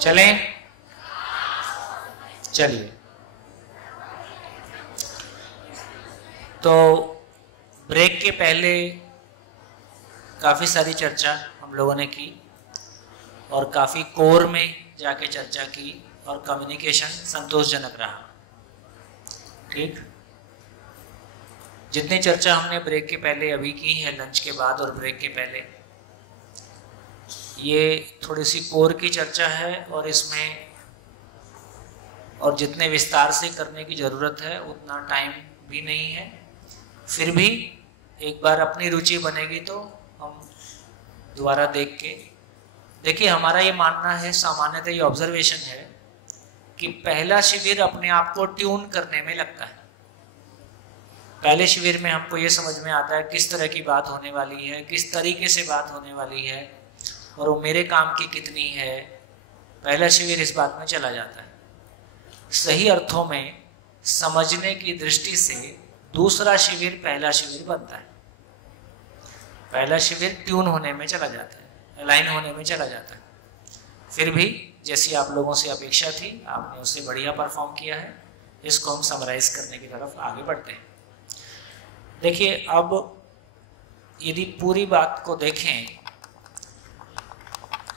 चलें? चलिए, तो ब्रेक के पहले काफ़ी सारी चर्चा हम लोगों ने की और काफ़ी कोर में जाके चर्चा की और कम्युनिकेशन संतोषजनक रहा। ठीक, जितनी चर्चा हमने ब्रेक के पहले अभी की है, लंच के बाद और ब्रेक के पहले, ये थोड़ी सी कोर की चर्चा है और इसमें और जितने विस्तार से करने की ज़रूरत है उतना टाइम भी नहीं है। फिर भी एक बार अपनी रुचि बनेगी तो हम दोबारा देख के देखिए, हमारा ये मानना है, सामान्यतः ये ऑब्जर्वेशन है कि पहला शिविर अपने आप को ट्यून करने में लगता है। पहले शिविर में हमको ये समझ में आता है किस तरह की बात होने वाली है, किस तरीके से बात होने वाली है और वो मेरे काम की कितनी है। पहला शिविर इस बात में चला जाता है। सही अर्थों में समझने की दृष्टि से दूसरा शिविर पहला शिविर बनता है। पहला शिविर ट्यून होने में चला जाता है, अलाइन होने में चला जाता है। फिर भी जैसी आप लोगों से अपेक्षा थी, आपने उससे बढ़िया परफॉर्म किया है। इसको हम समराइज करने की तरफ आगे बढ़ते हैं। देखिए, अब यदि पूरी बात को देखें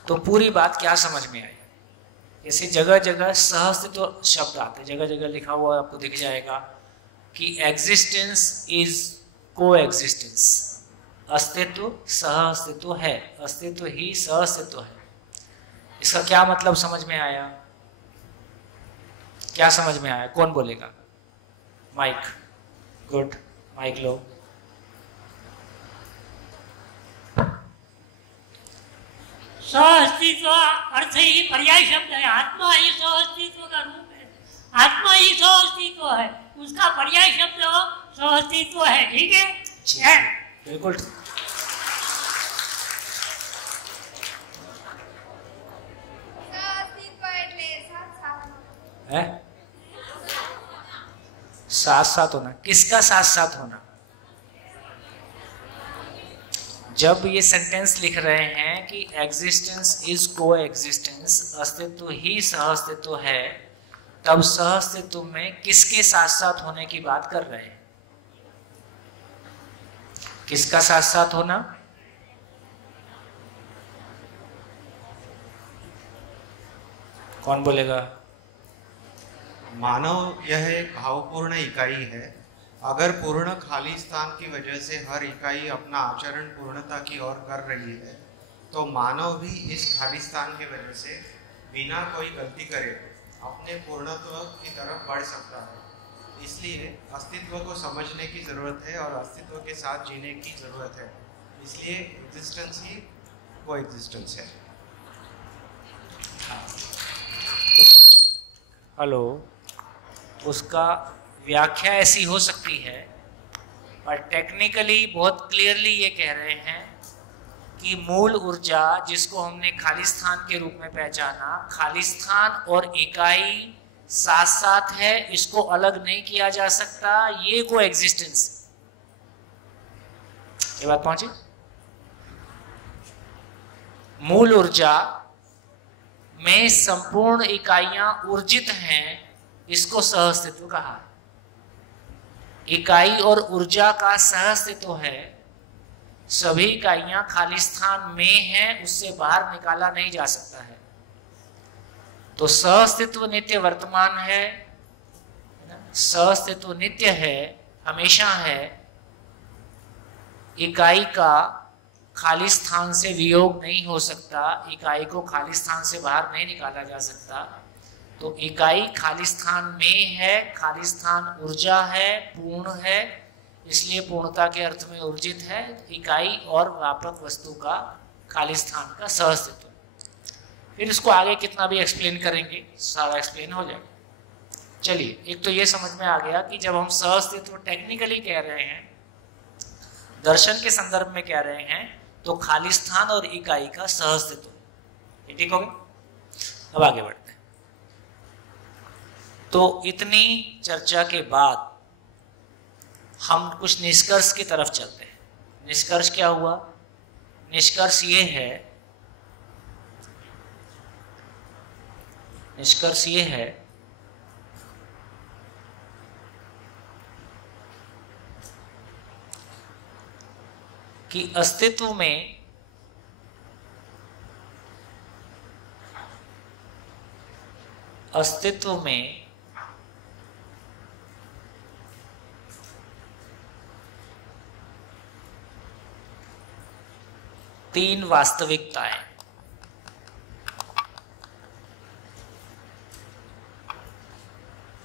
तो पूरी बात क्या समझ में आई। जैसे जगह जगह सहअस्तित्व शब्द आते, जगह जगह लिखा हुआ आपको दिख जाएगा कि एग्जिस्टेंस इज को एग्जिस्टेंस, अस्तित्व सहअस्तित्व है, अस्तित्व ही सहअस्तित्व है। इसका क्या मतलब समझ में आया? क्या समझ में आया? कौन बोलेगा? माइक, गुड, माइक लो। सहअस्तित्व अर्थ ही पर्याय शब्द है। आत्मा ही सहअस्तित्व का रूप है, आत्मा ही सहअस्तित्व है, उसका पर्याय शब्द सहअस्तित्व है। ठीक है, बिल्कुल। है साथ साथ होना। किसका साथ साथ होना? जब ये सेंटेंस लिख रहे हैं कि एग्जिस्टेंस इज को एग्जिस्टेंस, अस्तित्व ही सहअस्तित्व है, तब सहअस्तित्व में किसके साथ साथ होने की बात कर रहे हैं? किसका साथ साथ होना? कौन बोलेगा? मानव यह एक भावपूर्ण इकाई है। अगर पूर्ण खाली स्थान की वजह से हर इकाई अपना आचरण पूर्णता की ओर कर रही है, तो मानव भी इस खाली स्थान की वजह से बिना कोई गलती करे अपने पूर्णत्व की तरफ बढ़ सकता है। इसलिए अस्तित्व को समझने की ज़रूरत है और अस्तित्व के साथ जीने की ज़रूरत है। इसलिए एग्जिस्टेंस ही को एग्जिस्टेंस है। हेलो, उसका व्याख्या ऐसी हो सकती है, पर टेक्निकली बहुत क्लियरली ये कह रहे हैं कि मूल ऊर्जा जिसको हमने खाली स्थान के रूप में पहचाना, खाली स्थान और इकाई साथ साथ है, इसको अलग नहीं किया जा सकता। ये को एग्जिस्टेंस, ये बात पहुंची? मूल ऊर्जा में संपूर्ण इकाइयां ऊर्जित हैं, इसको सहअस्तित्व कहा है। इकाई और ऊर्जा का सहअस्तित्व है। सभी इकाइयां खाली स्थान में हैं, उससे बाहर निकाला नहीं जा सकता है। तो सहअस्तित्व नित्य वर्तमान है, सहअस्तित्व नित्य है, हमेशा है। इकाई का खाली स्थान से वियोग नहीं हो सकता, इकाई को खाली स्थान से बाहर नहीं निकाला जा सकता। तो इकाई खाली स्थान में है, खाली स्थान ऊर्जा है, पूर्ण है, इसलिए पूर्णता के अर्थ में ऊर्जित है। इकाई और व्यापक वस्तु का खाली स्थान का सहअस्तित्व। फिर इसको आगे कितना भी एक्सप्लेन करेंगे, सारा एक्सप्लेन हो जाएगा। चलिए, एक तो ये समझ में आ गया कि जब हम सहअस्तित्व टेक्निकली कह रहे हैं, दर्शन के संदर्भ में कह रहे हैं, तो खाली स्थान और इकाई का सहअस्तित्व। ठीक हो गया? अब आगे बढ़ते हैं। तो इतनी चर्चा के बाद हम कुछ निष्कर्ष की तरफ चलते हैं। निष्कर्ष क्या हुआ? निष्कर्ष ये है निष्कर्ष ये है कि अस्तित्व में तीन वास्तविकताएं,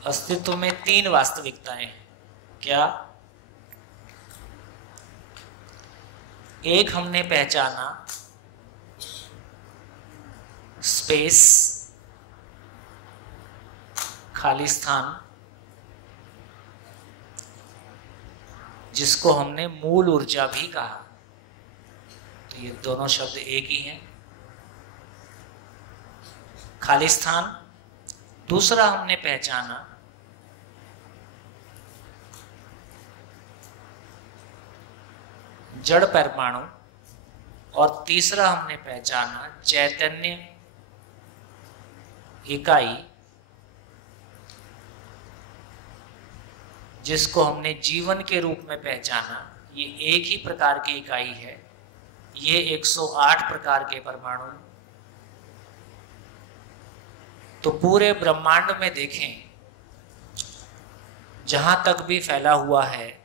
अस्तित्व में तीन वास्तविकताएं हैं। क्या? एक हमने पहचाना स्पेस, खालिस्तान, जिसको हमने मूल ऊर्जा भी कहा। तो ये दोनों शब्द एक ही हैं, खालिस्तान। दूसरा हमने पहचाना जड़ परमाणु, और तीसरा हमने पहचाना चैतन्य इकाई, जिसको हमने जीवन के रूप में पहचाना। ये एक ही प्रकार की इकाई है, ये 108 प्रकार के परमाणु। तो पूरे ब्रह्मांड में देखें, जहां तक भी फैला हुआ है,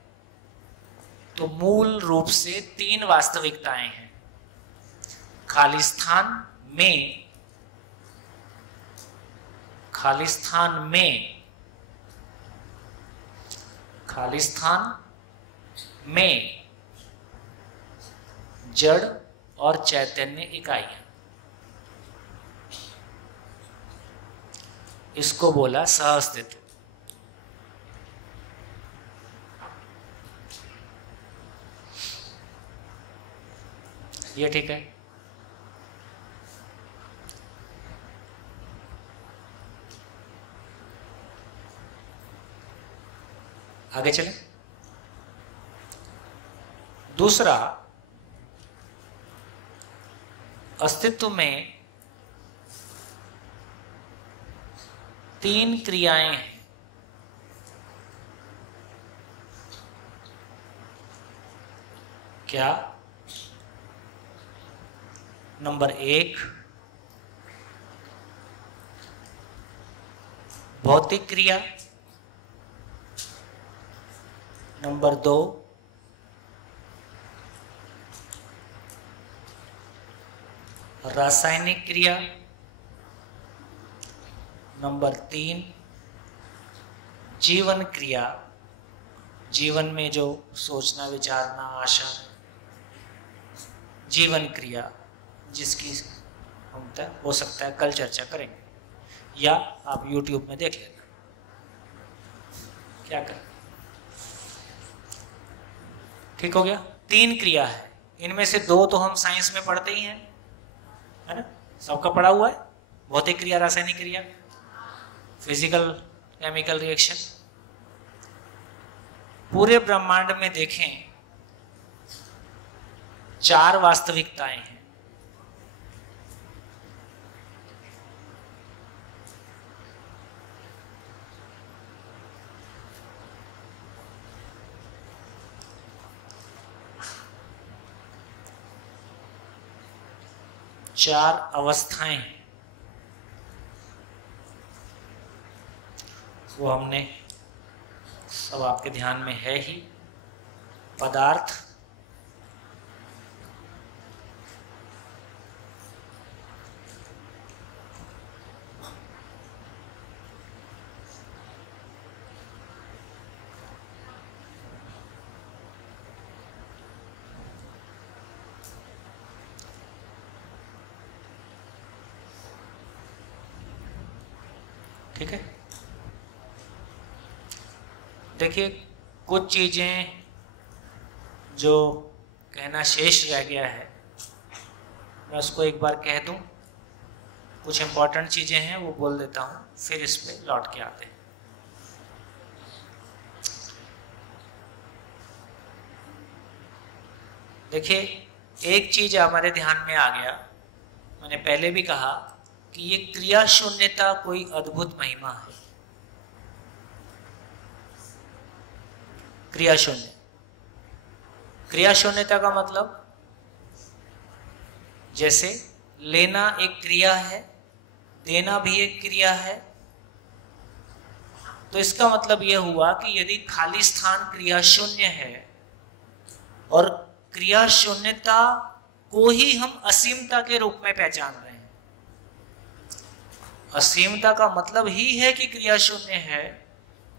तो मूल रूप से तीन वास्तविकताएं हैं। खालिस्तान में जड़ और चैतन्य इकाइयां, इसको बोला सह अस्तित्व। ये ठीक है? आगे चले। दूसरा, अस्तित्व में तीन क्रियाएं हैं। क्या? नंबर 1 भौतिक क्रिया, नंबर 2 रासायनिक क्रिया, नंबर 3 जीवन क्रिया, जीवन में जो सोचना, विचारना, आशा, जीवन क्रिया, जिसकी हम हो सकता है कल चर्चा करेंगे, या आप YouTube में देख लेना। क्या करें? ठीक हो गया? 3 क्रिया है, इनमें से 2 तो हम साइंस में पढ़ते ही हैं, है ना? सबका पढ़ा हुआ है, भौतिक क्रिया, रासायनिक क्रिया, फिजिकल केमिकल रिएक्शन। पूरे ब्रह्मांड में देखें 4 वास्तविकताएं हैं। चार अवस्थाएं हैं, वो हमने सब आपके ध्यान में है ही। पदार्थ, ठीक है? देखिए, कुछ चीजें जो कहना शेष रह गया है, मैं उसको एक बार कह दूं। कुछ इंपॉर्टेंट चीजें हैं वो बोल देता हूं, फिर इस पे लौट के आते हैं। देखिए, एक चीज हमारे ध्यान में आ गया, मैंने पहले भी कहा कि ये क्रिया शून्यता कोई अद्भुत महिमा है। क्रिया शून्य, क्रिया शून्यता का मतलब जैसे लेना एक क्रिया है, देना भी एक क्रिया है। तो इसका मतलब यह हुआ कि यदि खाली स्थान क्रिया शून्य है और क्रिया शून्यता को ही हम असीमता के रूप में पहचान रहे हैं, असीमता का मतलब ही है कि क्रिया शून्य है,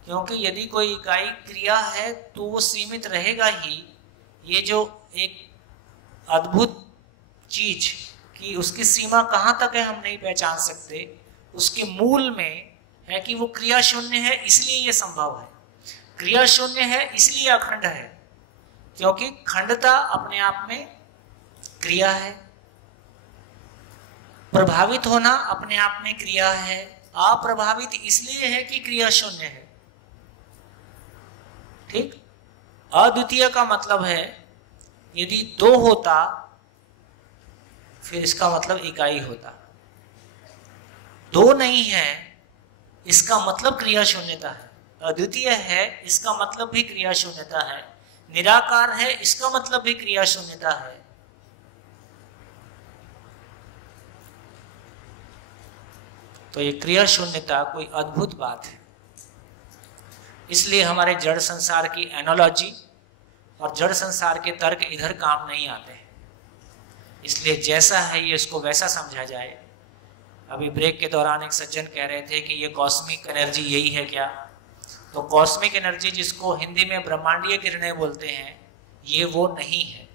क्योंकि यदि कोई इकाई क्रिया है तो वो सीमित रहेगा ही। ये जो एक अद्भुत चीज कि उसकी सीमा कहाँ तक है हम नहीं पहचान सकते, उसके मूल में है कि वो क्रिया शून्य है, इसलिए ये संभव है। क्रिया शून्य है इसलिए अखंड है, क्योंकि खंडता अपने आप में क्रिया है, प्रभावित होना अपने आप में क्रिया है, अप्रभावित इसलिए है कि क्रिया शून्य है। ठीक। अद्वितीय का मतलब है यदि दो होता फिर इसका मतलब इकाई होता, दो नहीं है इसका मतलब क्रिया शून्यता है, अद्वितीय है इसका मतलब भी क्रिया शून्यता है, निराकार है इसका मतलब भी क्रिया शून्यता है। तो ये क्रिया शून्यता कोई अद्भुत बात है। इसलिए हमारे जड़ संसार की एनालॉजी और जड़ संसार के तर्क इधर काम नहीं आते हैं। इसलिए जैसा है ये इसको वैसा समझा जाए। अभी ब्रेक के दौरान एक सज्जन कह रहे थे कि ये कॉस्मिक एनर्जी यही है क्या? तो कॉस्मिक एनर्जी जिसको हिंदी में ब्रह्मांडीय किरणें बोलते हैं, ये वो नहीं है।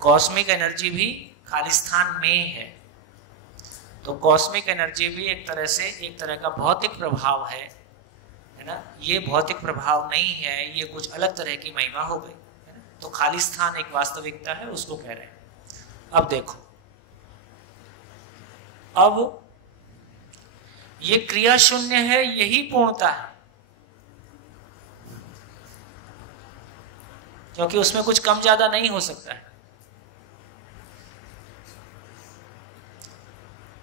कॉस्मिक एनर्जी भी खालिस्तान में है। तो कॉस्मिक एनर्जी भी एक तरह से एक तरह का भौतिक प्रभाव है ना। ये भौतिक प्रभाव नहीं है, ये कुछ अलग तरह की महिमा हो गई है ना। तो खालिस्तान एक वास्तविकता है, उसको कह रहे हैं। अब देखो, अब ये क्रिया शून्य है, यही पूर्णता है, क्योंकि उसमें कुछ कम ज्यादा नहीं हो सकता है।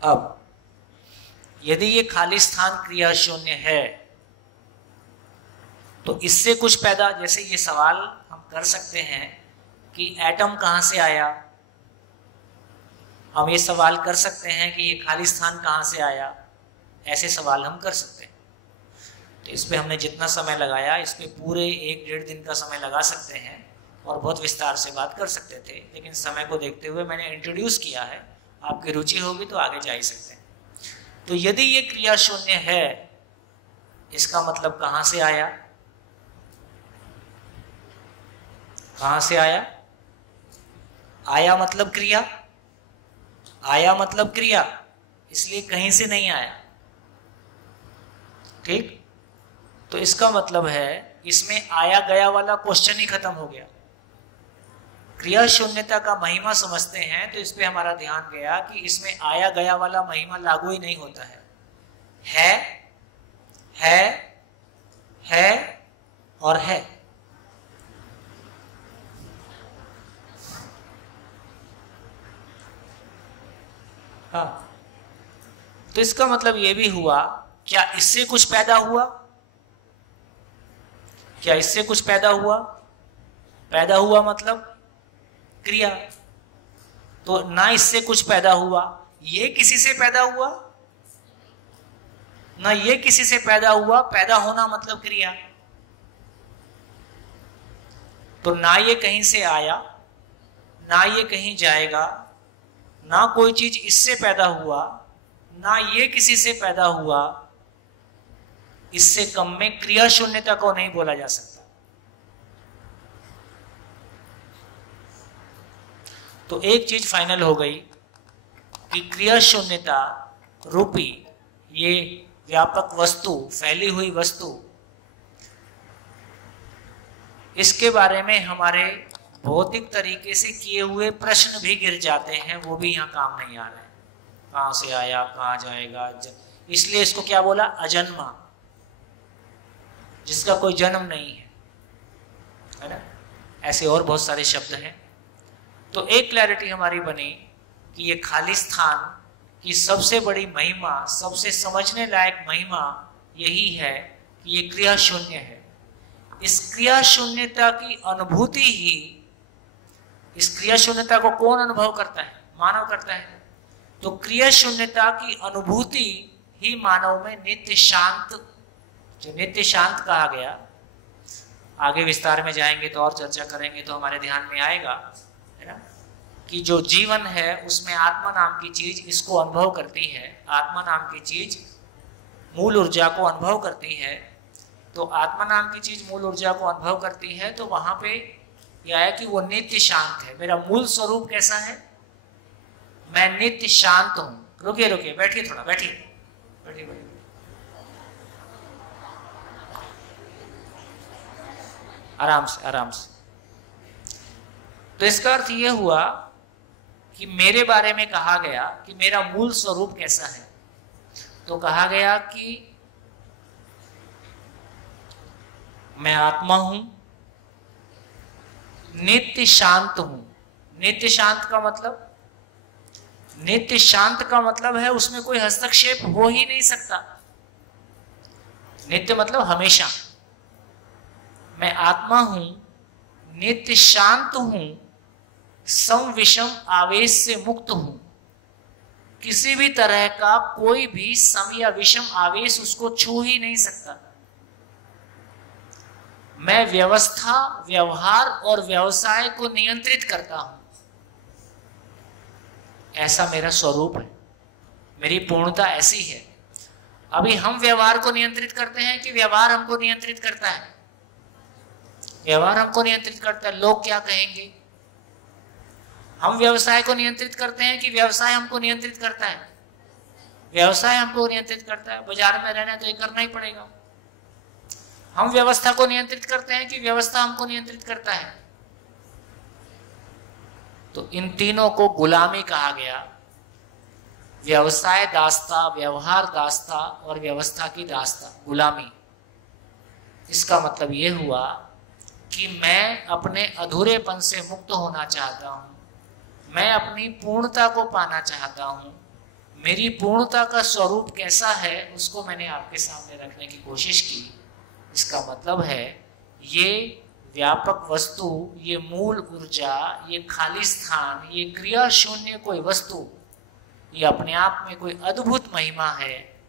अब यदि ये खालिस्तान क्रिया शून्य है तो इससे कुछ पैदा, जैसे ये सवाल हम कर सकते हैं कि एटम कहां से आया, हम ये सवाल कर सकते हैं कि ये खालिस्तान कहां से आया, ऐसे सवाल हम कर सकते हैं। तो इस पे हमने जितना समय लगाया, इस पे पूरे 1-1.5 दिन का समय लगा सकते हैं और बहुत विस्तार से बात कर सकते थे, लेकिन समय को देखते हुए मैंने इंट्रोड्यूस किया है। आपकी रुचि होगी तो आगे जा ही सकते हैं। तो यदि ये क्रिया शून्य है, इसका मतलब कहां से आया? कहां से आया? आया मतलब क्रिया, आया मतलब क्रिया, इसलिए कहीं से नहीं आया। ठीक। तो इसका मतलब है इसमें आया गया वाला क्वेश्चन ही खत्म हो गया। क्रिया शून्यता का महिमा समझते हैं तो इस पे हमारा ध्यान गया कि इसमें आया गया वाला महिमा लागू ही नहीं होता है। है और है। हाँ, तो इसका मतलब यह भी हुआ, क्या इससे कुछ पैदा हुआ? क्या इससे कुछ पैदा हुआ? पैदा हुआ मतलब क्रिया। तो ना इससे कुछ पैदा हुआ, ये किसी से पैदा हुआ, ना ये किसी से पैदा हुआ। पैदा होना मतलब क्रिया। तो ना ये कहीं से आया, ना ये कहीं जाएगा, ना कोई चीज इससे पैदा हुआ, ना ये किसी से पैदा हुआ। इससे कम में क्रिया शून्यता को नहीं बोला जा सकता। तो एक चीज फाइनल हो गई कि क्रिया शून्यता रूपी ये व्यापक वस्तु, फैली हुई वस्तु, इसके बारे में हमारे भौतिक तरीके से किए हुए प्रश्न भी गिर जाते हैं, वो भी यहाँ काम नहीं आ रहे हैं। कहाँ से आया, कहाँ जाएगा, इसलिए इसको क्या बोला? अजन्मा, जिसका कोई जन्म नहीं है ना। ऐसे और बहुत सारे शब्द हैं। तो एक क्लैरिटी हमारी बनी कि ये खालिस्तान कि सबसे बड़ी महिमा, सबसे समझने लायक महिमा यही है कि ये क्रिया शून्य है। इस क्रिया शून्यता की अनुभूति ही, इस क्रिया शून्यता को कौन अनुभव करता है? मानव करता है। तो क्रिया शून्यता की अनुभूति ही मानव में नित्य शांत, जो नित्य शांत कहा गया, आगे विस्तार में जाएंगे तो और चर्चा करेंगे तो हमारे ध्यान में आएगा, है ना, कि जो जीवन है उसमें आत्मा नाम की चीज इसको अनुभव करती है। आत्मा नाम की चीज मूल ऊर्जा को अनुभव करती है। तो आत्मा नाम की चीज मूल ऊर्जा को अनुभव करती है, तो वहां पे यह है कि वो नित्य शांत है। मेरा मूल स्वरूप कैसा है? मैं नित्य शांत हूं। रुकिए रुकिए, बैठिए थोड़ा, बैठिए बैठिए बैठिए। आराम से आराम से। तो इसका अर्थ यह हुआ कि मेरे बारे में कहा गया कि मेरा मूल स्वरूप कैसा है। तो कहा गया कि मैं आत्मा हूं, नित्य शांत हूं। नित्य शांत का मतलब, नित्य शांत का मतलब है उसमें कोई हस्तक्षेप हो ही नहीं सकता। नित्य मतलब हमेशा। मैं आत्मा हूं, नित्य शांत हूं, सम विषम आवेश से मुक्त हूं। किसी भी तरह का कोई भी सम या विषम आवेश उसको छू ही नहीं सकता। मैं व्यवस्था, व्यवहार और व्यवसाय को नियंत्रित करता हूं। ऐसा मेरा स्वरूप है, मेरी पूर्णता ऐसी है। अभी हम व्यवहार को नियंत्रित करते हैं कि व्यवहार हमको नियंत्रित करता है? व्यवहार हमको नियंत्रित करता है। लोग क्या कहेंगे? हम व्यवसाय को नियंत्रित करते हैं कि व्यवसाय हमको नियंत्रित करता है? व्यवसाय हमको नियंत्रित करता है। बाजार में रहना है तो ये करना ही पड़ेगा। हम व्यवस्था को नियंत्रित करते हैं कि व्यवस्था हमको नियंत्रित करता है? तो इन तीनों को गुलामी कहा गया। व्यवसाय दास्ता, व्यवहार दास्ता और व्यवस्था की दास्ता, गुलामी। इसका मतलब ये हुआ कि मैं अपने अधूरेपन से मुक्त होना चाहता हूं। मैं अपनी पूर्णता को पाना चाहता हूं। मेरी पूर्णता का स्वरूप कैसा है उसको मैंने आपके सामने रखने की कोशिश की। इसका मतलब है ये व्यापक वस्तु, ये मूल ऊर्जा, ये खाली स्थान, ये क्रिया शून्य कोई वस्तु, ये अपने आप में कोई अद्भुत महिमा है।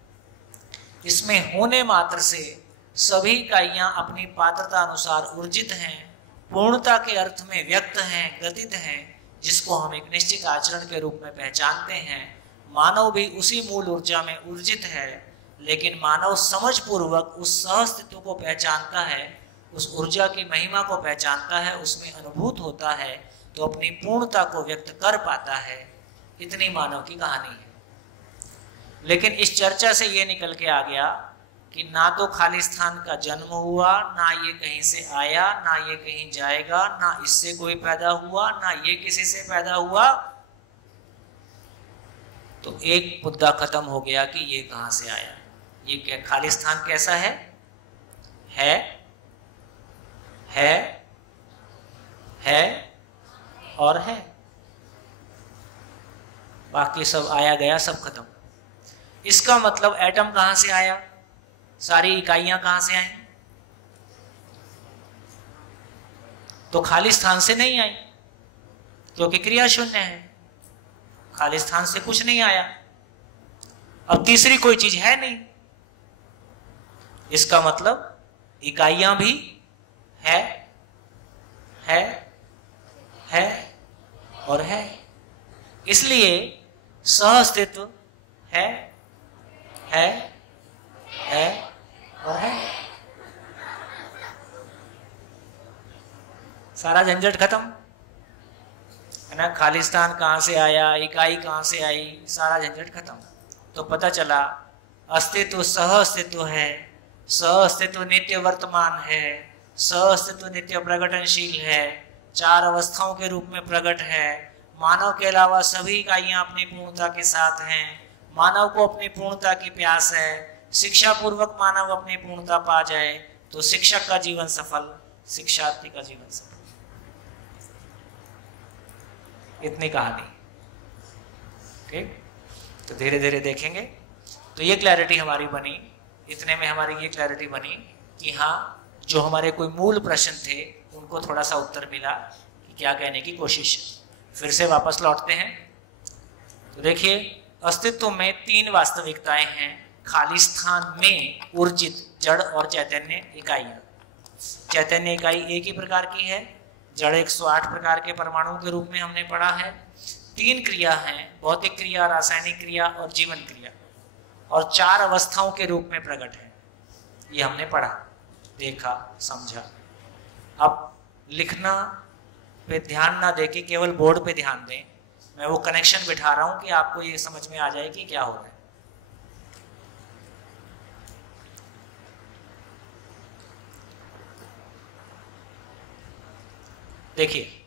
इसमें होने मात्र से सभी इकाइयां अपनी पात्रता अनुसार ऊर्जित हैं, पूर्णता के अर्थ में व्यक्त हैं, गतित हैं, जिसको हम एक निश्चित आचरण के रूप में पहचानते हैं। मानव भी उसी मूल ऊर्जा में ऊर्जित है, लेकिन मानव समझ पूर्वक उस सहअस्तित्व को पहचानता है, उस ऊर्जा की महिमा को पहचानता है, उसमें अनुभूत होता है, तो अपनी पूर्णता को व्यक्त कर पाता है। इतनी मानव की कहानी है। लेकिन इस चर्चा से ये निकल के आ गया कि ना तो खाली स्थान का जन्म हुआ, ना ये कहीं से आया, ना ये कहीं जाएगा, ना इससे कोई पैदा हुआ, ना ये किसी से पैदा हुआ। तो एक मुद्दा खत्म हो गया कि ये कहां से आया। ये क्या खाली स्थान कैसा है? है और है। बाकी सब आया गया, सब खत्म। इसका मतलब एटम कहां से आया? सारी इकाइयां कहां से आई? तो खाली स्थान से नहीं आई, क्योंकि क्रिया शून्य है। खाली स्थान से कुछ नहीं आया। अब तीसरी कोई चीज है नहीं। इसका मतलब इकाइयां भी है और है। इसलिए सहअस्तित्व है और है। सारा झंझट खत्म है ना। खाली स्थान कहां से आया, इकाई कहां से आई, सारा झंझट खत्म। तो पता चला अस्तित्व सहअस्तित्व है, सहअस्तित्व नित्य वर्तमान है, सहअस्तित्व नित्य प्रकटनशील है, चार अवस्थाओं के रूप में प्रकट है। मानव के अलावा सभी इकाइयां अपनी पूर्णता के साथ हैं। मानव को अपनी पूर्णता की प्यास है। शिक्षा पूर्वक मानव अपनी पूर्णता पा जाए तो शिक्षक का जीवन सफल, शिक्षार्थी का जीवन सफल। इतनी कहानी। ठीक। तो धीरे धीरे देखेंगे। तो ये क्लैरिटी हमारी बनी, इतने में हमारी ये क्लैरिटी बनी कि हाँ, जो हमारे कोई मूल प्रश्न थे उनको थोड़ा सा उत्तर मिला कि क्या कहने की कोशिश। फिर से वापस लौटते हैं। तो देखिए, अस्तित्व में 3 वास्तविकताएं हैं, खाली स्थान में ऊर्जित जड़ और चैतन्य इकाइयां। चैतन्य इकाई एक ही प्रकार की है, जड़ 108 प्रकार के परमाणुओं के रूप में हमने पढ़ा है। 3 क्रिया हैं, भौतिक क्रिया, रासायनिक क्रिया और जीवन क्रिया, और 4 अवस्थाओं के रूप में प्रकट है। ये हमने पढ़ा, देखा, समझा। अब लिखना पे ध्यान ना देके केवल बोर्ड पे ध्यान दें। मैं वो कनेक्शन बिठा रहा हूं कि आपको ये समझ में आ जाए कि क्या हो रहा है। देखिए,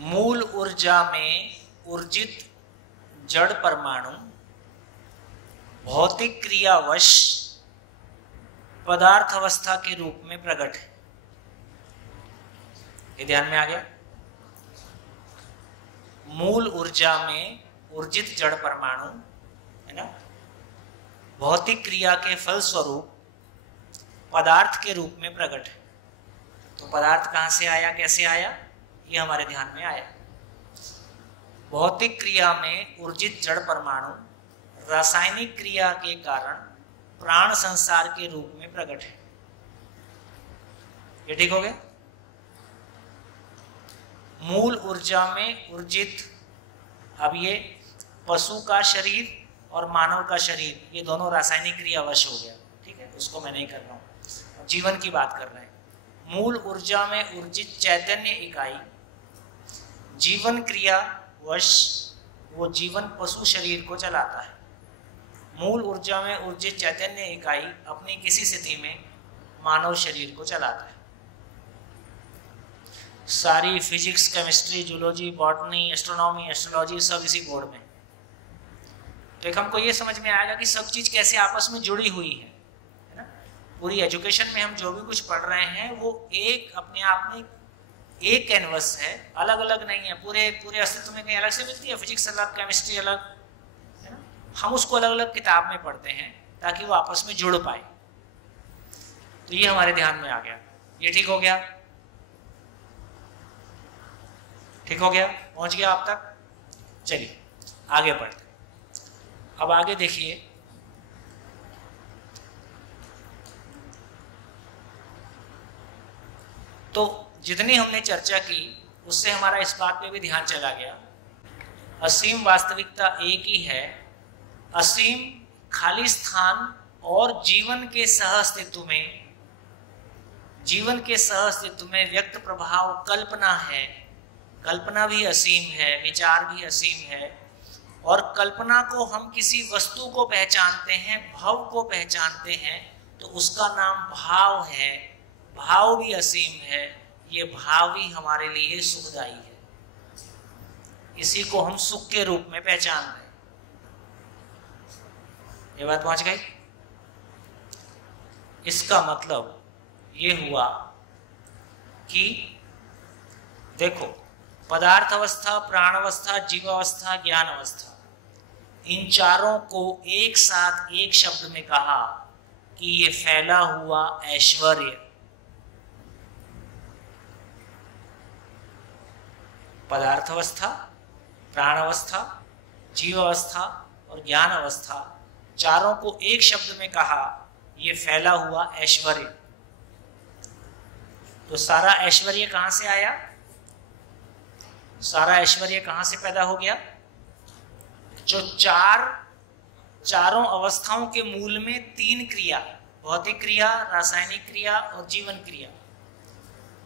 मूल ऊर्जा में ऊर्जित जड़ परमाणु भौतिक क्रियावश पदार्थ अवस्था के रूप में प्रकट है। ये ध्यान में आ गया? मूल ऊर्जा में ऊर्जित जड़ परमाणु, है ना, भौतिक क्रिया के फलस्वरूप पदार्थ के रूप में प्रकट है। तो पदार्थ कहां से आया, कैसे आया, ये हमारे ध्यान में आया। भौतिक क्रिया में ऊर्जित जड़ परमाणु रासायनिक क्रिया के कारण प्राण संसार के रूप में प्रकट है। ये ठीक हो गया? मूल ऊर्जा में ऊर्जित, अब ये पशु का शरीर और मानव का शरीर, ये दोनों रासायनिक क्रियावश हो गया, ठीक है, उसको मैं नहीं कर रहा हूं, जीवन की बात कर रहे हैं। मूल ऊर्जा में ऊर्जित चैतन्य इकाई जीवन क्रिया वश वो जीवन पशु शरीर को चलाता है। मूल ऊर्जा में ऊर्जित चैतन्य इकाई अपनी किसी स्थिति में मानव शरीर को चलाता है। सारी physics, chemistry, zoology, botany, astronomy, astrology सब इसी बोर्ड में। तो एक हमको ये समझ में आएगा कि सब चीज कैसे आपस में जुड़ी हुई है ना। पूरी एजुकेशन में हम जो भी कुछ पढ़ रहे हैं वो एक अपने आप में एक कैनवस है, अलग अलग नहीं है। पूरे अस्तित्व में कहीं अलग से मिलती है, फिजिक्स अलग, केमिस्ट्री अलग, है ना। हम उसको अलग अलग किताब में पढ़ते हैं ताकि वो आपस में जुड़ पाए। तो ये हमारे ध्यान में आ गया। ये ठीक हो गया? ठीक हो गया? पहुंच गया आप तक? चलिए आगे बढ़ते। अब आगे देखिए, तो जितनी हमने चर्चा की उससे हमारा इस बात पे भी ध्यान चला गया, असीम वास्तविकता एक ही है। असीम खाली स्थान और जीवन के सह अस्तित्व में व्यक्त प्रभाव कल्पना है। कल्पना भी असीम है, विचार भी असीम है। और कल्पना को हम किसी वस्तु को पहचानते हैं, भव को पहचानते हैं, तो उसका नाम भाव है। भाव भी असीम है। ये भाव भी हमारे लिए सुखदायी है। इसी को हम सुख के रूप में पहचान रहे हैं। ये बात पहुंच गई? इसका मतलब ये हुआ कि देखो, पदार्थ अवस्था, प्राण अवस्था, जीव अवस्था, ज्ञान अवस्था, इन चारों को एक साथ एक शब्द में कहा कि ये फैला हुआ ऐश्वर्य। पदार्थ अवस्था, प्राण अवस्था, जीव अवस्था और ज्ञान अवस्था, चारों को एक शब्द में कहा ये फैला हुआ ऐश्वर्य। तो सारा ऐश्वर्य कहां से आया? सारा ऐश्वर्य कहां से पैदा हो गया? जो चारों अवस्थाओं के मूल में 3 क्रिया, भौतिक क्रिया, रासायनिक क्रिया और जीवन क्रिया।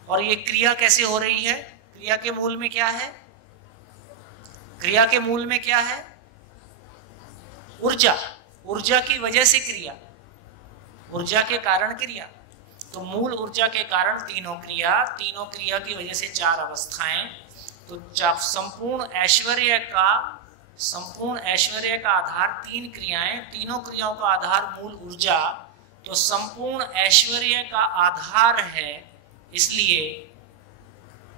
और ये क्रिया कैसे हो रही है? क्रिया के मूल में क्या है? क्रिया के मूल में क्या है? ऊर्जा। ऊर्जा की वजह से क्रिया, ऊर्जा के कारण क्रिया। तो मूल ऊर्जा के कारण तीनों क्रिया की वजह से 4 अवस्थाएं। तो संपूर्ण ऐश्वर्य का संपूर्ण ऐश्वर्य का आधार 3 क्रियाएं, तीनों क्रियाओं का आधार मूल ऊर्जा, तो संपूर्ण ऐश्वर्य का आधार है, इसलिए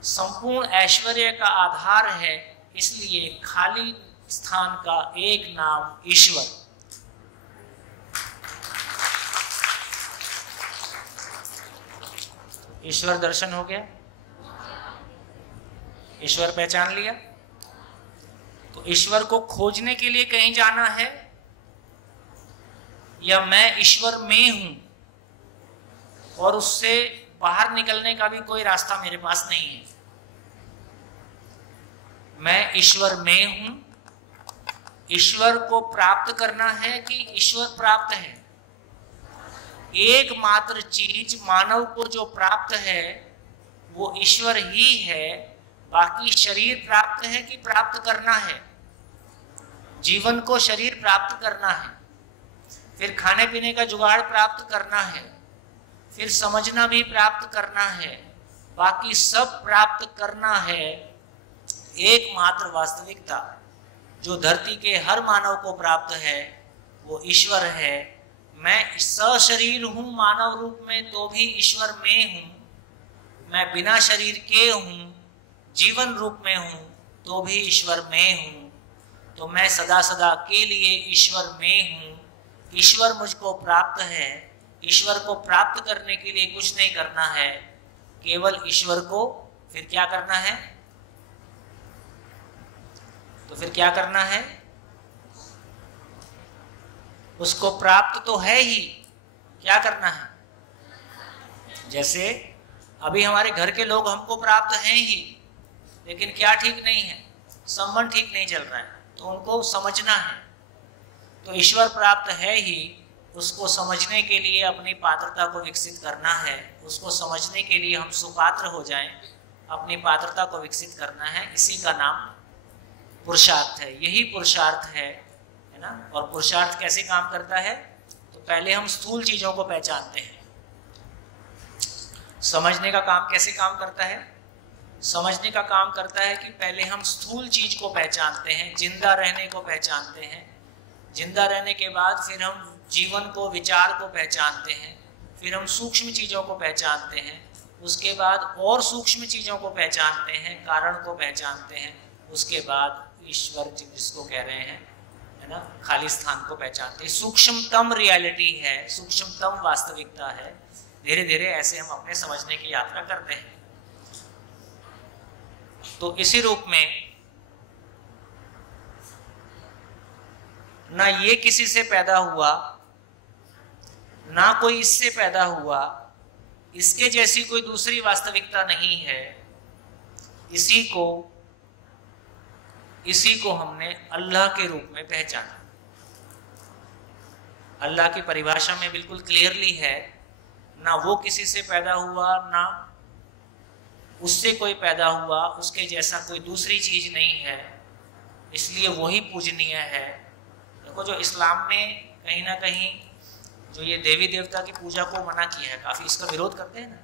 संपूर्ण ऐश्वर्य का आधार है, इसलिए खाली स्थान का एक नाम ईश्वर। ईश्वर दर्शन हो गया, ईश्वर पहचान लिया। तो ईश्वर को खोजने के लिए कहीं जाना है, या मैं ईश्वर में हूं और उससे बाहर निकलने का भी कोई रास्ता मेरे पास नहीं है। मैं ईश्वर में हूं, ईश्वर को प्राप्त करना है कि ईश्वर प्राप्त है। एकमात्र चीज मानव को जो प्राप्त है वो ईश्वर ही है। बाकी शरीर प्राप्त है कि प्राप्त करना है, जीवन को शरीर प्राप्त करना है, फिर खाने पीने का जुगाड़ प्राप्त करना है, फिर समझना भी प्राप्त करना है, बाकी सब प्राप्त करना है। एकमात्र वास्तविकता जो धरती के हर मानव को प्राप्त है वो ईश्वर है। मैं सशरीर हूं मानव रूप में तो भी ईश्वर में हूं, मैं बिना शरीर के हूं जीवन रूप में हूं तो भी ईश्वर में हूं। तो मैं सदा सदा के लिए ईश्वर में हूं। ईश्वर मुझको प्राप्त है। ईश्वर को प्राप्त करने के लिए कुछ नहीं करना है, केवल ईश्वर को फिर क्या करना है, तो फिर क्या करना है, उसको प्राप्त तो है ही, क्या करना है। जैसे अभी हमारे घर के लोग हमको प्राप्त हैं ही, लेकिन क्या ठीक नहीं है, संबंध ठीक नहीं चल रहा है, तो उनको समझना है। तो ईश्वर प्राप्त है ही, उसको समझने के लिए अपनी पात्रता को विकसित करना है। उसको समझने के लिए हम सुपात्र हो जाएं, अपनी पात्रता को विकसित करना है। इसी का नाम पुरुषार्थ है। यही पुरुषार्थ है ना। और पुरुषार्थ कैसे काम करता है, तो पहले हम स्थूल चीजों को पहचानते हैं। समझने का काम कैसे काम करता है, समझने का काम करता है कि पहले हम स्थूल चीज को पहचानते हैं, जिंदा रहने को पहचानते हैं। जिंदा रहने के बाद फिर हम जीवन को, विचार को पहचानते हैं, फिर हम सूक्ष्म चीजों को पहचानते हैं, उसके बाद और सूक्ष्म चीजों को पहचानते हैं, कारण को पहचानते हैं, उसके बाद ईश्वर जिसको कह रहे हैं, है ना, खाली स्थान को पहचानते हैं। सूक्ष्मतम रियलिटी है, सूक्ष्मतम वास्तविकता है। धीरे धीरे ऐसे हम अपने समझने की यात्रा करते हैं। तो इसी रूप में ना ये किसी से पैदा हुआ, ना कोई इससे पैदा हुआ, इसके जैसी कोई दूसरी वास्तविकता नहीं है। इसी को हमने अल्लाह के रूप में पहचाना। अल्लाह की परिभाषा में बिल्कुल क्लियरली है, ना वो किसी से पैदा हुआ, ना उससे कोई पैदा हुआ, उसके जैसा कोई दूसरी चीज नहीं है, इसलिए वही पूजनीय है। देखो, जो इस्लाम में कहीं ना कहीं जो ये देवी देवता की पूजा को मना किया है, काफी इसका विरोध करते हैं ना।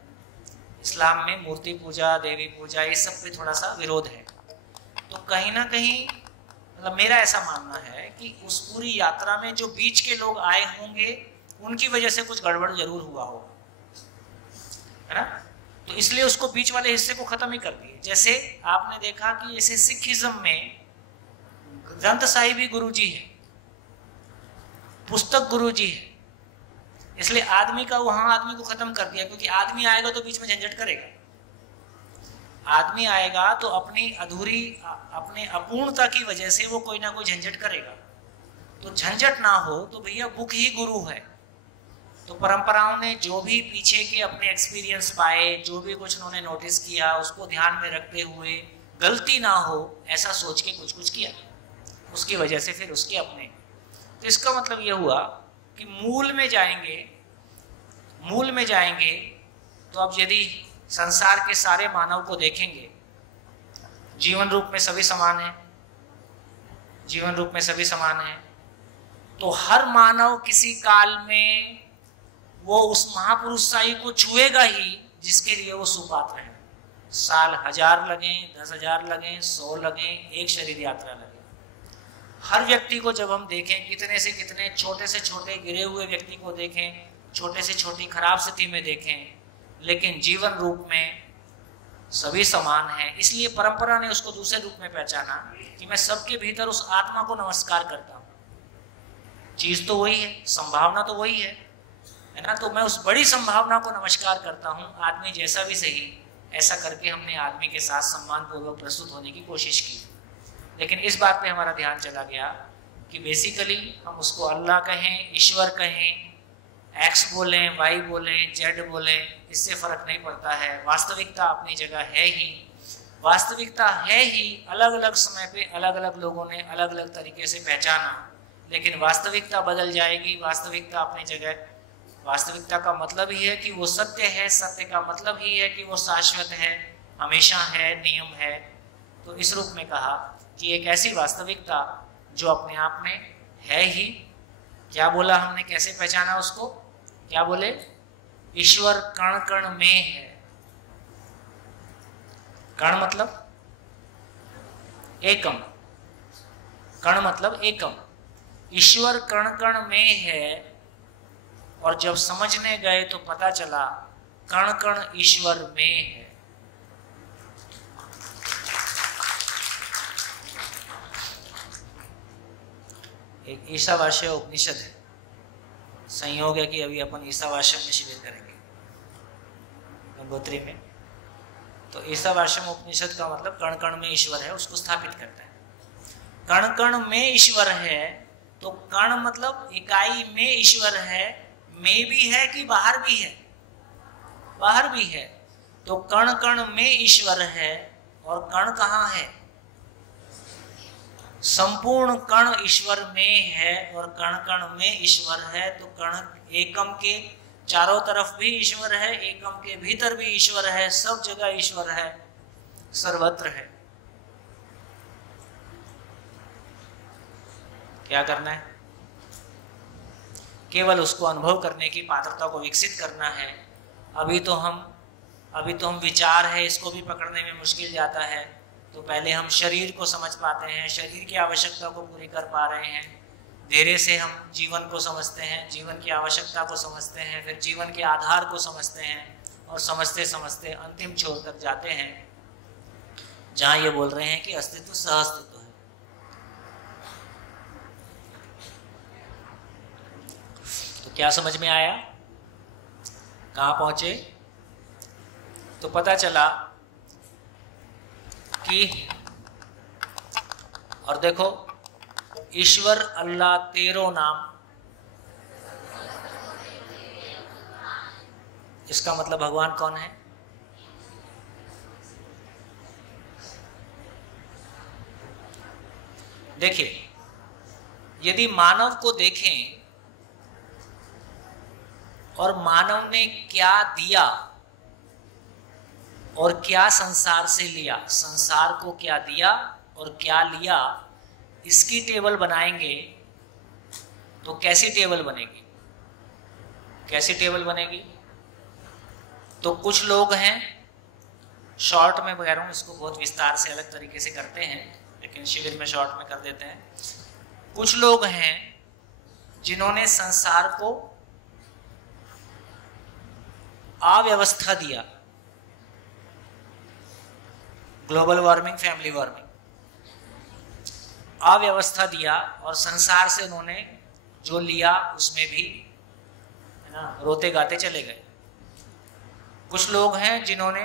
इस्लाम में मूर्ति पूजा, देवी पूजा, ये सब पे थोड़ा सा विरोध है। तो कहीं ना कहीं मतलब मेरा ऐसा मानना है कि उस पूरी यात्रा में जो बीच के लोग आए होंगे, उनकी वजह से कुछ गड़बड़ जरूर हुआ हो, है ना। तो इसलिए उसको बीच वाले हिस्से को खत्म ही कर दिए। जैसे आपने देखा कि जैसे सिखिज्म में ग्रंथ साहिब ही गुरु जी है, पुस्तक गुरु जी है, इसलिए आदमी का वहां आदमी को खत्म कर दिया, क्योंकि आदमी आएगा तो बीच में झंझट करेगा। आदमी आएगा तो अपनी अधूरी, अपने अपूर्णता की वजह से वो कोई ना कोई झंझट करेगा। तो झंझट ना हो तो भैया बुक ही गुरु है। तो परंपराओं ने जो भी पीछे के अपने एक्सपीरियंस पाए, जो भी कुछ उन्होंने नोटिस किया, उसको ध्यान में रखते हुए गलती ना हो ऐसा सोच के कुछ कुछ किया, उसकी वजह से फिर उसके अपने। तो इसका मतलब ये हुआ कि मूल में जाएंगे तो अब यदि संसार के सारे मानव को देखेंगे, जीवन रूप में सभी समान हैं, जीवन रूप में सभी समान हैं, तो हर मानव किसी काल में वो उस महापुरुष शाही को छुएगा ही जिसके लिए वो सुपात्र है। साल 1000 लगें, 10,000 लगें, 100 लगें, एक शरीर यात्रा लगे, हर व्यक्ति को जब हम देखें, कितने से कितने छोटे से छोटे गिरे हुए व्यक्ति को देखें, छोटे से छोटी खराब स्थिति में देखें, लेकिन जीवन रूप में सभी समान हैं। इसलिए परंपरा ने उसको दूसरे रूप में पहचाना कि मैं सबके भीतर उस आत्मा को नमस्कार करता हूँ। चीज तो वही है, संभावना तो वही है ना। तो मैं उस बड़ी संभावना को नमस्कार करता हूँ, आदमी जैसा भी सही। ऐसा करके हमने आदमी के साथ सम्मान पूर्वक प्रस्तुत होने की कोशिश की। लेकिन इस बात पे हमारा ध्यान चला गया कि बेसिकली हम उसको अल्लाह कहें, ईश्वर कहें, एक्स बोलें, वाई बोलें, जेड बोलें, इससे फर्क नहीं पड़ता है। वास्तविकता अपनी जगह है ही, वास्तविकता है ही। अलग अलग समय पे अलग अलग लोगों ने अलग अलग तरीके से पहचाना, लेकिन वास्तविकता बदल जाएगी। वास्तविकता अपनी जगह, वास्तविकता का मतलब ही है कि वो सत्य है, सत्य का मतलब ही है कि वो शाश्वत है, हमेशा है, नियम है। तो इस रूप में कहा कि एक ऐसी वास्तविकता जो अपने आप में है ही। क्या बोला हमने, कैसे पहचाना उसको? क्या बोले? ईश्वर कण कण में है। कण मतलब एकम, कण मतलब एकम। ईश्वर कण कण में है। और जब समझने गए तो पता चला कण कण ईश्वर में है। एक ईशावास्य उपनिषद है। संयोग है कि अभी अपन ईशावास्य में शिविर करेंगे गंगोत्री में। तो ईशावास्य उपनिषद का मतलब कण कण में ईश्वर है, उसको स्थापित करता है। कण कण में ईश्वर है, तो कण मतलब इकाई में ईश्वर है। में भी है कि बाहर भी है? बाहर भी है। तो कण कण में ईश्वर है। और कण कहाँ है? संपूर्ण कण ईश्वर में है और कण कण में ईश्वर है। तो कण एकम के चारों तरफ भी ईश्वर है, एकम के भीतर भी ईश्वर है, सब जगह ईश्वर है, सर्वत्र है। क्या करना है? केवल उसको अनुभव करने की पात्रता को विकसित करना है। अभी तो हम विचार है, इसको भी पकड़ने में मुश्किल जाता है। तो पहले हम शरीर को समझ पाते हैं, शरीर की आवश्यकता को पूरी कर पा रहे हैं। धीरे से हम जीवन को समझते हैं, जीवन की आवश्यकता को समझते हैं, फिर जीवन के आधार को समझते हैं और समझते समझते अंतिम छोर तक जाते हैं जहाँ ये बोल रहे हैं कि अस्तित्व सहअस्तित्व है। तो क्या समझ में आया? कहाँ पहुंचे? तो पता चला कि, और देखो, ईश्वर अल्लाह तेरो नाम, इसका मतलब भगवान कौन है? देखिए, यदि मानव को देखें और मानव ने क्या दिया और क्या संसार से लिया, संसार को क्या दिया और क्या लिया, इसकी टेबल बनाएंगे तो कैसी टेबल बनेगी? कैसी टेबल बनेगी? तो कुछ लोग हैं, शॉर्ट में कह रहा हूं, इसको बहुत विस्तार से अलग तरीके से करते हैं, लेकिन शिविर में शॉर्ट में कर देते हैं। कुछ लोग हैं जिन्होंने संसार को अव्यवस्था दिया, ग्लोबल वार्मिंग, फैमिली वार्मिंग, अव्यवस्था दिया, और संसार से उन्होंने जो लिया उसमें भी, है ना, रोते गाते चले गए। कुछ लोग हैं जिन्होंने